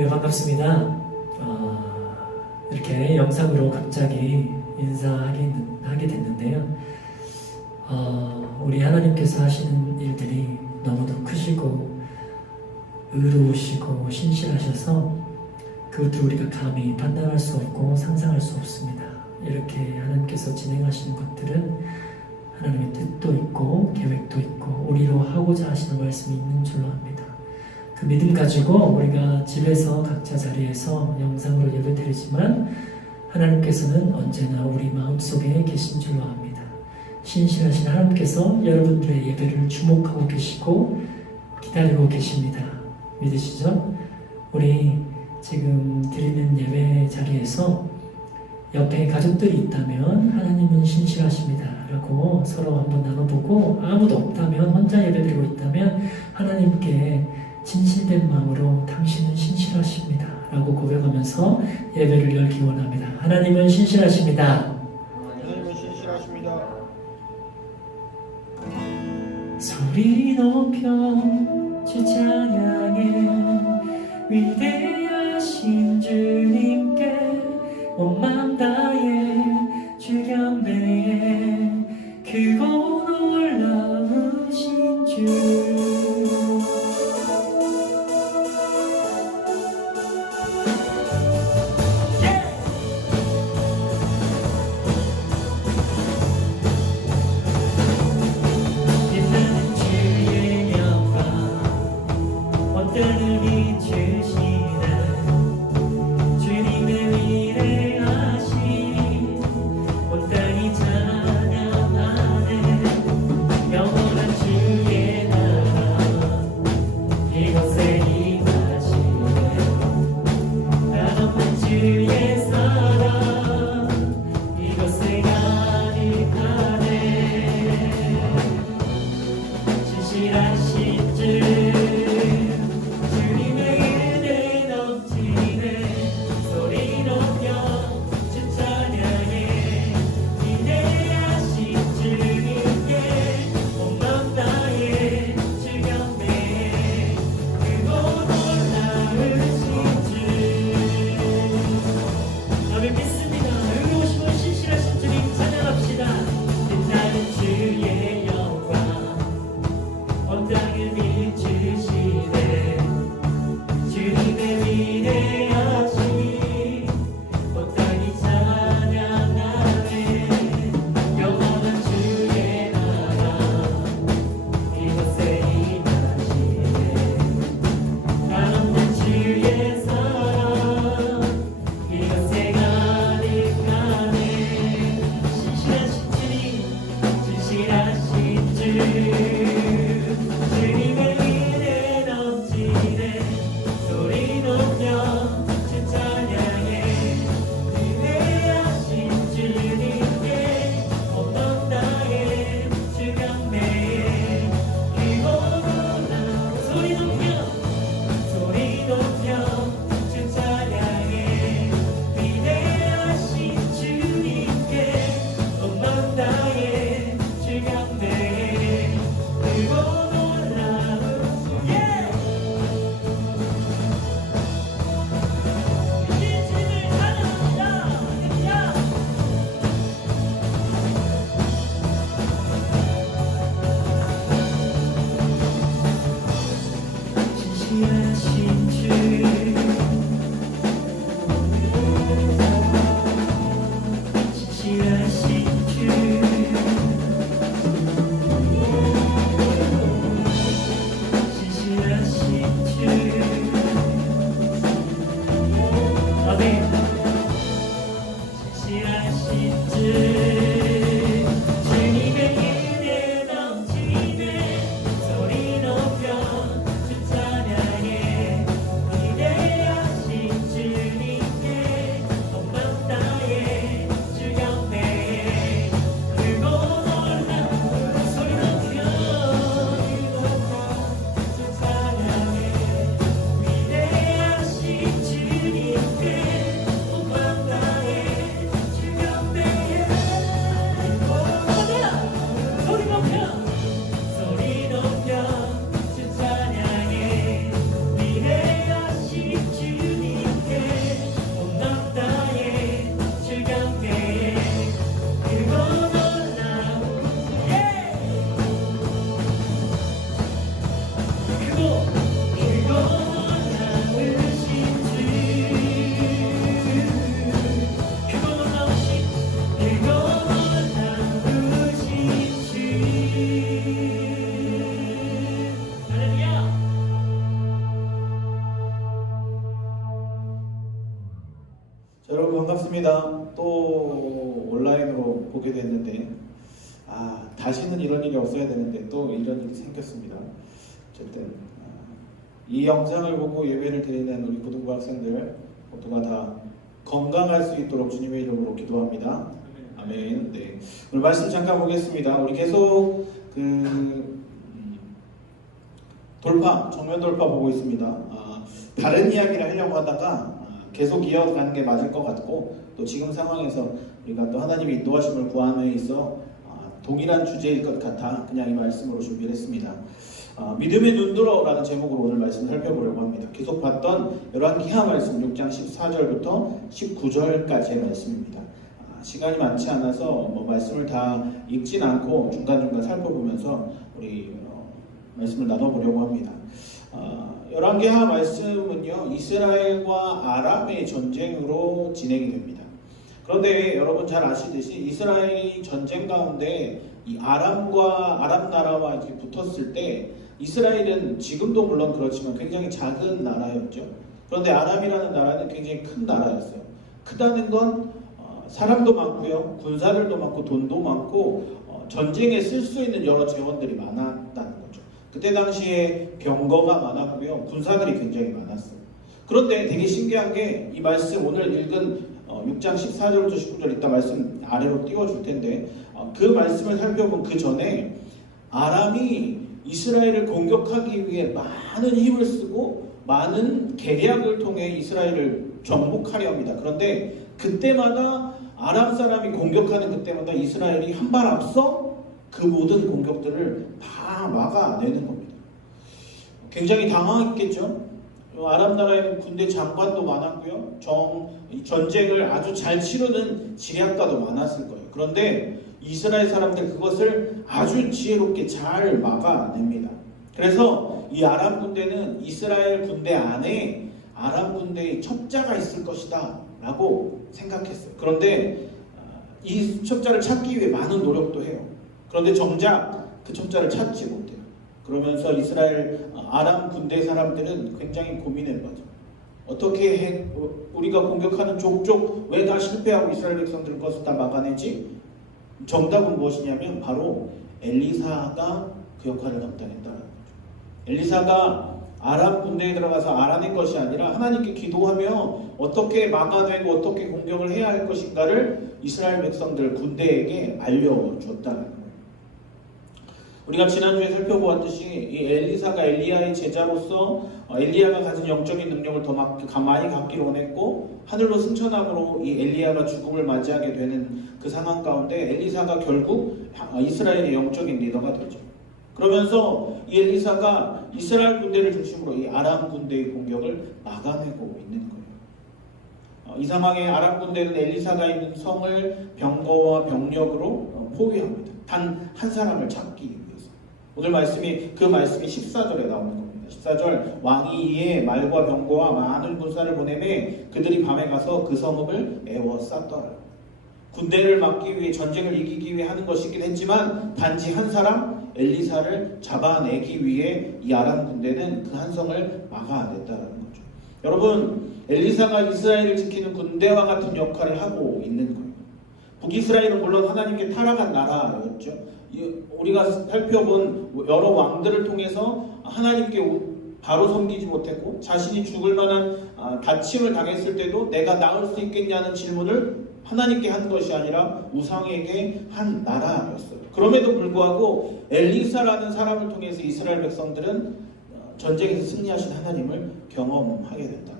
네, 반갑습니다. 이렇게 영상으로 갑자기 인사하게 됐는데요. 우리 하나님께서 하시는 일들이 너무도 크시고 의로우시고 신실하셔서 그것도 우리가 감히 판단할 수 없고 상상할 수 없습니다. 이렇게 하나님께서 진행하시는 것들은 하나님의 뜻도 있고 계획도 있고 우리로 하고자 하시는 말씀이 있는 줄로 압니다. 그 믿음 가지고 우리가 집에서 각자 자리에서 영상으로 예배드리지만 하나님께서는 언제나 우리 마음속에 계신 줄로 압니다. 신실하신 하나님께서 여러분들의 예배를 주목하고 계시고 기다리고 계십니다. 믿으시죠? 우리 지금 드리는 예배 자리에서 옆에 가족들이 있다면 하나님은 신실하십니다 라고 서로 한번 나눠보고, 아무도 없다면 혼자 예배드리고 있다면 하나님께 진실된 마음으로 당신은 신실하십니다 라고 고백하면서 예배를 열기 원합니다. 하나님은 신실하십니다. 하나님은 신실하십니다. 소리 높여 주 찬양해, 위대하신 주님께 온 맘 다해 주 경배해, 크고 놀라우신 주. 주님의 은혜 넘치네, 소리 높여 여러분 반갑습니다. 또 온라인으로 보게 됐는데 다시는 이런 일이 없어야 되는데 또 이런 일이 생겼습니다. 어쨌든 이 영상을 보고 예배를 드리는 우리 고등부 학생들 모두가 다 건강할 수 있도록 주님의 이름으로 기도합니다. 아멘. 네. 오늘 말씀 잠깐 보겠습니다. 우리 계속 정면 돌파 보고 있습니다. 다른 이야기를 하려고 하다가 계속 이어가는 게 맞을 것 같고, 또 지금 상황에서 우리가 또 하나님의 인도하심을 구함에 있어 동일한 주제일 것 같아 그냥 이 말씀으로 준비를 했습니다. 믿음의 눈들어라는 제목으로 오늘 말씀 살펴보려고 합니다. 계속 봤던 열왕기하 말씀 6장 14절부터 19절까지의 말씀입니다. 시간이 많지 않아서 말씀을 다 읽진 않고 중간중간 살펴보면서 우리 말씀을 나눠보려고 합니다. 열왕기하 말씀은요, 이스라엘과 아람의 전쟁으로 진행이 됩니다. 그런데 여러분 잘 아시듯이 이스라엘이 전쟁 가운데 이 아람 나라와 이렇게 붙었을 때 이스라엘은 지금도 물론 그렇지만 굉장히 작은 나라였죠. 그런데 아람이라는 나라는 굉장히 큰 나라였어요. 크다는 건 사람도 많고요, 군사들도 많고 돈도 많고 전쟁에 쓸 수 있는 여러 재원들이 많았다는 거죠. 그때 당시에 병거가 많았고요, 군사들이 굉장히 많았어요. 그런데 되게 신기한 게 이 말씀 오늘 읽은 6장 14절부터 19절 이따 말씀 아래로 띄워줄 텐데 그 말씀을 살펴본 그 전에 아람이 이스라엘을 공격하기 위해 많은 힘을 쓰고 많은 계략을 통해 이스라엘을 정복하려 합니다. 그런데 그때마다 아람 사람이 공격하는 그때마다 이스라엘이 한 발 앞서 그 모든 공격들을 다 막아내는 겁니다. 굉장히 당황했겠죠. 아람 나라에는 군대 장관도 많았고요, 전쟁을 아주 잘 치르는 지략가도 많았을 거예요. 그런데 이스라엘 사람들 그것을 아주 지혜롭게 잘 막아냅니다. 그래서 이 아람 군대는 이스라엘 군대 안에 아람 군대의 첩자가 있을 것이다 라고 생각했어요. 그런데 이 첩자를 찾기 위해 많은 노력도 해요. 그런데 정작 그 첩자를 찾지 못해요. 그러면서 아람 군대 사람들은 굉장히 고민한 거죠. 어떻게 해? 우리가 공격하는 족족 왜 다 실패하고 이스라엘 백성들 것을 다 막아내지? 정답은 무엇이냐면 바로 엘리사가 그 역할을 감당했다는 거죠. 엘리사가 아람 군대에 들어가서 알아낸 것이 아니라 하나님께 기도하며 어떻게 막아내고 어떻게 공격을 해야 할 것인가를 이스라엘 백성들 군대에게 알려줬다는 거예요. 우리가 지난주에 살펴보았듯이 이 엘리사가 엘리야의 제자로서 엘리야가 가진 영적인 능력을 더 많이 갖기로 원했고, 하늘로 승천함으로 이 엘리야가 죽음을 맞이하게 되는 그 상황 가운데 엘리사가 결국 이스라엘의 영적인 리더가 되죠. 그러면서 이 엘리사가 이스라엘 군대를 중심으로 이 아람 군대의 공격을 막아내고 있는 거예요. 이 상황에 아람 군대는 엘리사가 있는 성을 병거와 병력으로 포위합니다. 단 한 사람을 찾기 위해서. 오늘 그 말씀이 14절에 나오는 겁니다. 14절, 왕이 이에 말과 병거와 많은 군사를 보내매 그들이 밤에 가서 그 성읍을 에워쌌더라. 군대를 막기 위해, 전쟁을 이기기 위해 하는 것이긴 했지만 단지 한 사람 엘리사를 잡아내기 위해 이 아람 군대는 그 한 성을 막아냈다는 거죠. 여러분, 엘리사가 이스라엘을 지키는 군대와 같은 역할을 하고 있는 거예요. 북이스라엘은 물론 하나님께 타락한 나라였죠. 우리가 살펴본 여러 왕들을 통해서 하나님께 바로 섬기지 못했고, 자신이 죽을 만한 다침을 당했을 때도 내가 나을 수 있겠냐는 질문을 하나님께 한 것이 아니라 우상에게 한 나라였어요. 그럼에도 불구하고 엘리사라는 사람을 통해서 이스라엘 백성들은 전쟁에서 승리하신 하나님을 경험하게 된다.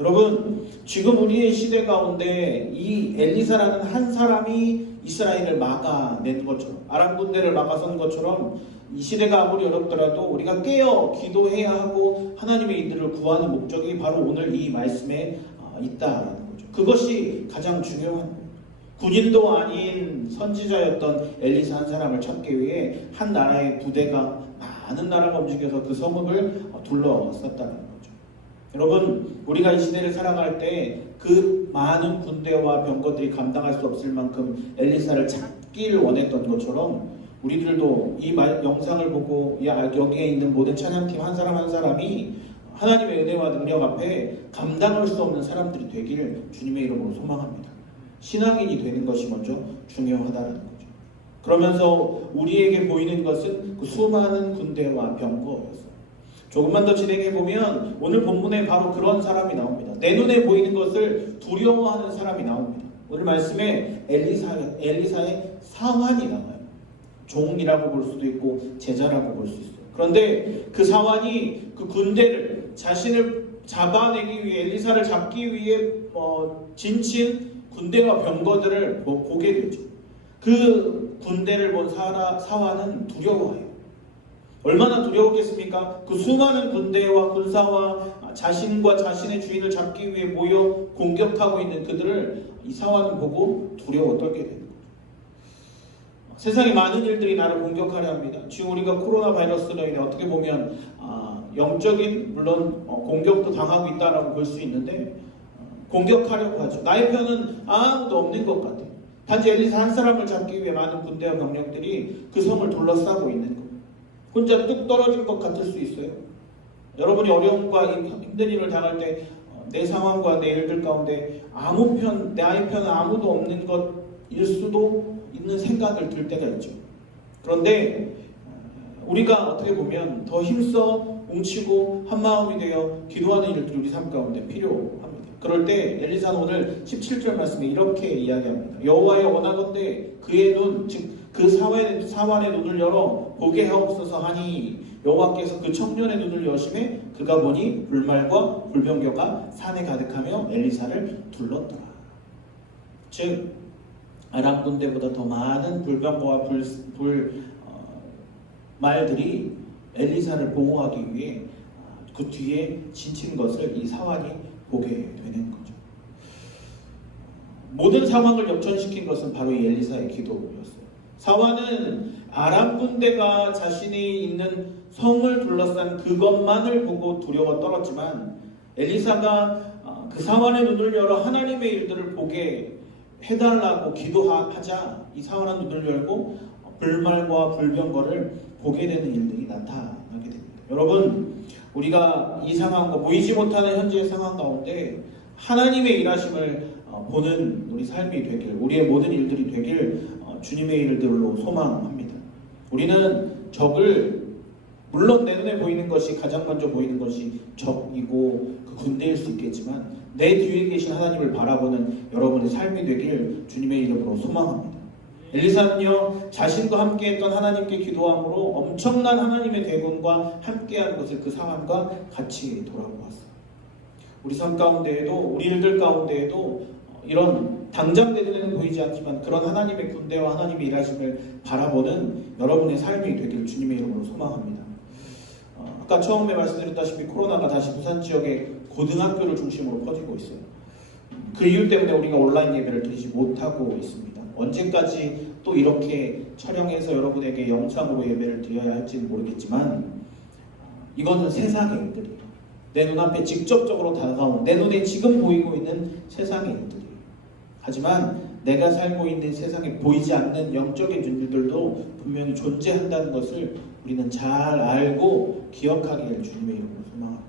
여러분, 지금 우리의 시대 가운데 이 엘리사라는 한 사람이 이스라엘을 막아낸 것처럼, 아람 군대를 막아선 것처럼 이 시대가 아무리 어렵더라도 우리가 깨어 기도해야 하고 하나님의 이들을 구하는 목적이 바로 오늘 이 말씀에 있다라는 거죠. 그것이 가장 중요한 거예요. 군인도 아닌 선지자였던 엘리사 한 사람을 찾기 위해 한 나라의 부대가 많은 나라가 움직여서 그 성읍을 둘러쌌다는 거죠. 여러분, 우리가 이 시대를 살아갈 때 그 많은 군대와 병거들이 감당할 수 없을 만큼 엘리사를 찾기를 원했던 것처럼 우리들도 이 영상을 보고 여기에 있는 모든 찬양팀 한 사람 한 사람이 하나님의 은혜와 능력 앞에 감당할 수 없는 사람들이 되기를 주님의 이름으로 소망합니다. 신앙인이 되는 것이 먼저 중요하다는 거죠. 그러면서 우리에게 보이는 것은 그 수많은 군대와 병거였어요. 조금만 더 진행해 보면 오늘 본문에 바로 그런 사람이 나옵니다. 내 눈에 보이는 것을 두려워하는 사람이 나옵니다. 오늘 말씀에 엘리사의 사환이 나와요. 종이라고 볼 수도 있고 제자라고 볼 수 있어요. 그런데 그 사환이 그 군대를 자신을 잡아내기 위해 엘리사를 잡기 위해 진친 군대와 병거들을 보게 되죠. 그 군대를 본 사환은 두려워해요. 얼마나 두려웠겠습니까? 그 수많은 군대와 군사와 자신과 자신의 주인을 잡기 위해 모여 공격하고 있는 그들을 이 사환은 보고 두려워 떨게 되는 거죠. 세상에 많은 일들이 나를 공격하려 합니다. 지금 우리가 코로나 바이러스로 인해 어떻게 보면 영적인 물론 공격도 당하고 있다라고 볼 수 있는데 공격하려고 하죠. 나의 편은 아무도 없는 것 같아요. 단지 엘리사 한 사람을 잡기 위해 많은 군대와 병력들이 그 성을 둘러싸고 있는 거예요. 혼자 뚝 떨어질 것 같을 수 있어요. 여러분이 어려움과 힘든 일을 당할 때 내 상황과 내 일들 가운데 나의 편은 아무도 없는 것일 수도 있는 생각을 들 때가 있죠. 그런데 우리가 어떻게 보면 더 힘써 뭉치고 한마음이 되어 기도하는 일들이 우리 삶 가운데 필요합니다. 그럴 때 엘리사는 오늘 17절 말씀에 이렇게 이야기합니다. 여호와여 원하건대 그의 눈, 즉 그 사환의 눈을 열어 보게 하옵소서 하니 여호와께서 그 청년의 눈을 여심해 그가 보니 불말과 불병거가 산에 가득하며 엘리사를 둘렀더라. 즉 아람 군대보다 더 많은 불병거와 말들이 엘리사를 보호하기 위해 그 뒤에 진친 것을 이 사환이 보게 되는 거죠. 모든 상황을 역전시킨 것은 바로 이 엘리사의 기도였어요. 사환은 아람 군대가 자신이 있는 성을 둘러싼 그것만을 보고 두려워 떨었지만 엘리사가 그 사환의 눈을 열어 하나님의 일들을 보게 해달라고 기도하자 이 사환의 눈을 열고 불말과 불병거를 보게 되는 일들이 나타나게 됩니다. 여러분, 우리가 이 상황과 보이지 못하는 현재의 상황 가운데 하나님의 일하심을 보는 우리 삶이 되길, 우리의 모든 일들이 되길 주님의 일들로 소망합니다. 우리는 적을 물론 내 눈에 보이는 것이 가장 먼저 보이는 것이 적이고 그 군대일 수 있겠지만 내 뒤에 계신 하나님을 바라보는 여러분의 삶이 되길 주님의 이름으로 소망합니다. 엘리사는요 자신과 함께했던 하나님께 기도함으로 엄청난 하나님의 대군과 함께하는 것을 그 상황과 같이 돌아보았어요. 우리 삶 가운데에도 우리 일들 가운데에도 이런 당장 내 눈에는 보이지 않지만 그런 하나님의 군대와 하나님의 일하심을 바라보는 여러분의 삶이 되기를 주님의 이름으로 소망합니다. 아까 처음에 말씀드렸다시피 코로나가 다시 부산 지역의 고등학교를 중심으로 퍼지고 있어요. 그 이유 때문에 우리가 온라인 예배를 드리지 못하고 있습니다. 언제까지 또 이렇게 촬영해서 여러분에게 영상으로 예배를 드려야 할지는 모르겠지만 이거는 세상의 일들이에요. 내 눈앞에 직접적으로 다가온 내 눈에 지금 보이고 있는 세상의 일들이에요. 하지만 내가 살고 있는 세상에 보이지 않는 영적인 일들도 분명히 존재한다는 것을 우리는 잘 알고 기억하기를 주님의 이름으로 소망합니다.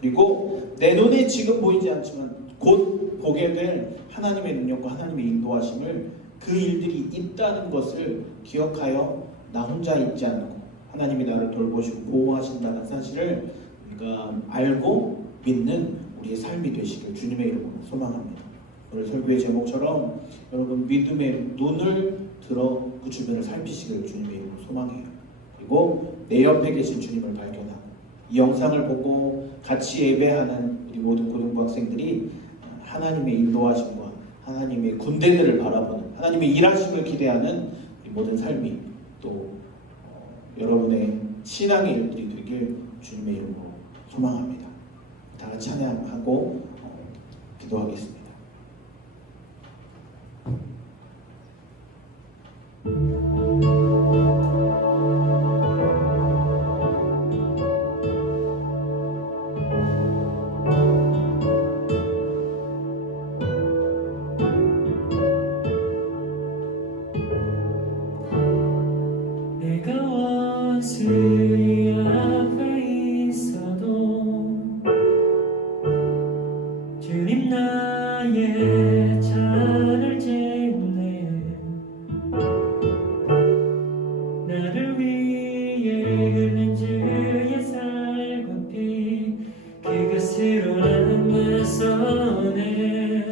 그리고 내 눈에 지금 보이지 않지만 곧 보게 될 하나님의 능력과 하나님의 인도하심을 그 일들이 있다는 것을 기억하여 나 혼자 있지 않고 하나님이 나를 돌보시고 보호하신다는 사실을 우리가 알고 믿는 우리의 삶이 되시길 주님의 이름으로 소망합니다. 오늘 설교의 제목처럼 여러분 믿음의 눈을 들어 그 주변을 살피시길 주님의 이름으로 소망해요. 그리고 내 옆에 계신 주님을 발견하고 이 영상을 보고 같이 예배하는 우리 모든 고등부 학생들이 하나님의 인도하심과 하나님의 군대들을 바라보는 하나님의 일하심을 기대하는 우리 모든 삶이 또 여러분의 신앙의 일들이 되길 주님의 이름으로 소망합니다. 다 같이 찬양하고 기도하겠습니다. 내가 원수 앞에 있어도 나의 잔을 채우네 나를 위해 흘린 주의 살과 피 그것으로 나는 선해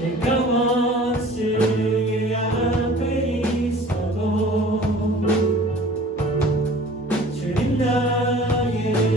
내가 원수의 앞에 있어도 주님 나의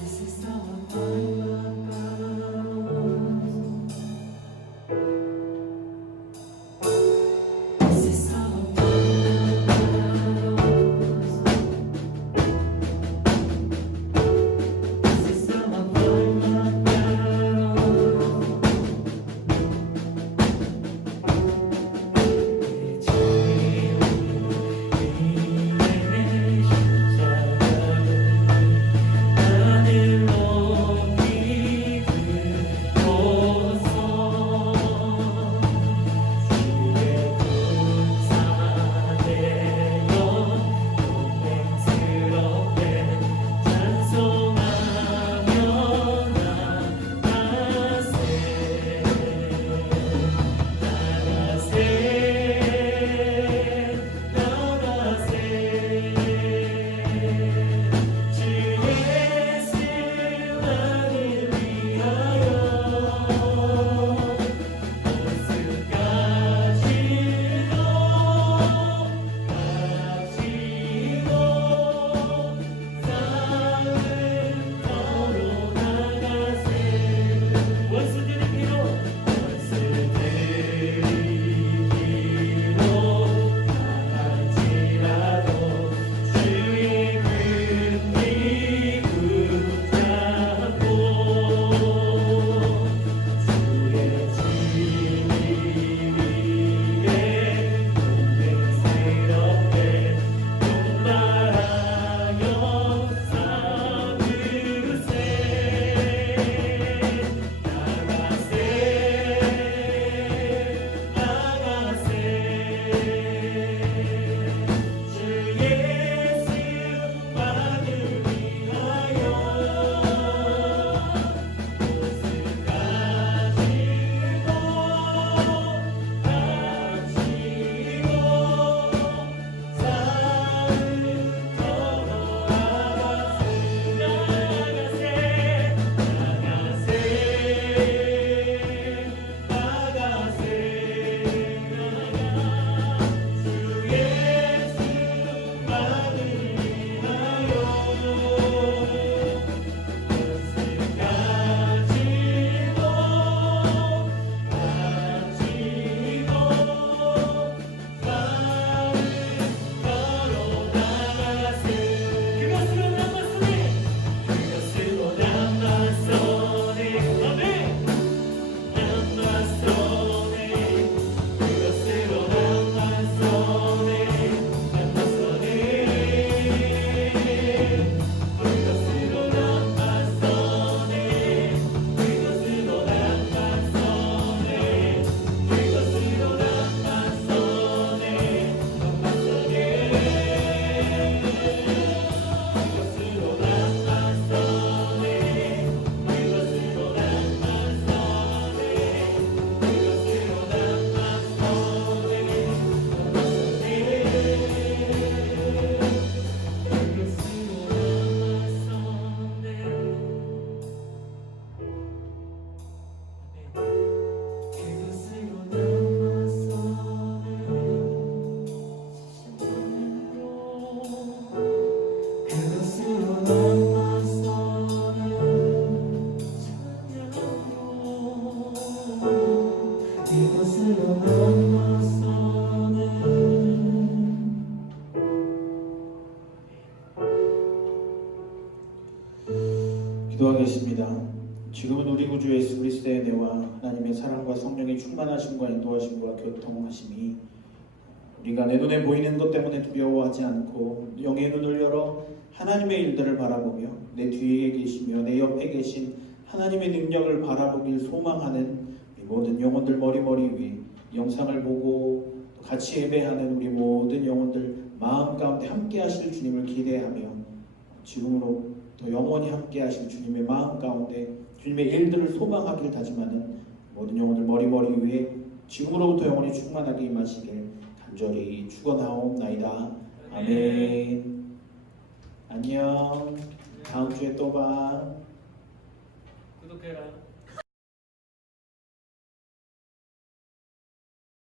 This is how I find my balance. This is how I find my balance. This is how I find my balance. 하늘 높이 들고서 주의 군사되어 동맹스럽게 찬송하며 나가세 나가세 주 예수 나를 위하여 원수들의 피로 강할지라도 주의 긍휼히 붙잡고 주의 진리 위에 동맹스럽게 분발하여 싸우세 나가세 주 예수만을 위하여 옷을 가지고 그것으로 남았소니 아멘 남았소니 그것으로 남았소니 남았소니 그것으로 남았소니 그것으로 남았소니 그것으로 남았소니 남았소니 그것으로 남았소니 그것으로 기도하겠습니다. 지금은 우리 구주 예수 그리스도의 은혜와 하나님의 사랑과 성령의 충만하심과 인도하심과 교통하심이 우리가 내 눈에 보이는 것 때문에 두려워하지 않고 영의 눈을 열어 하나님의 일들을 바라보며 내 뒤에 계시며 내 옆에 계신 하나님의 능력을 바라보길 소망하는 우리 모든 영혼들 머리 위에 영상을 보고 또 같이 예배하는 우리 모든 영혼들 마음 가운데 함께 하실 주님을 기대하며 지금으로 또 영원히 함께 하실 주님의 마음 가운데 주님의 일들을 소망하길 다짐하는 모든 영혼들 머리 위에 지금으로부터 영원히 충만하게 임하시길 간절히 축원하옵나이다. 아멘. 안녕. 다음 주에 또 봐. 구독해라.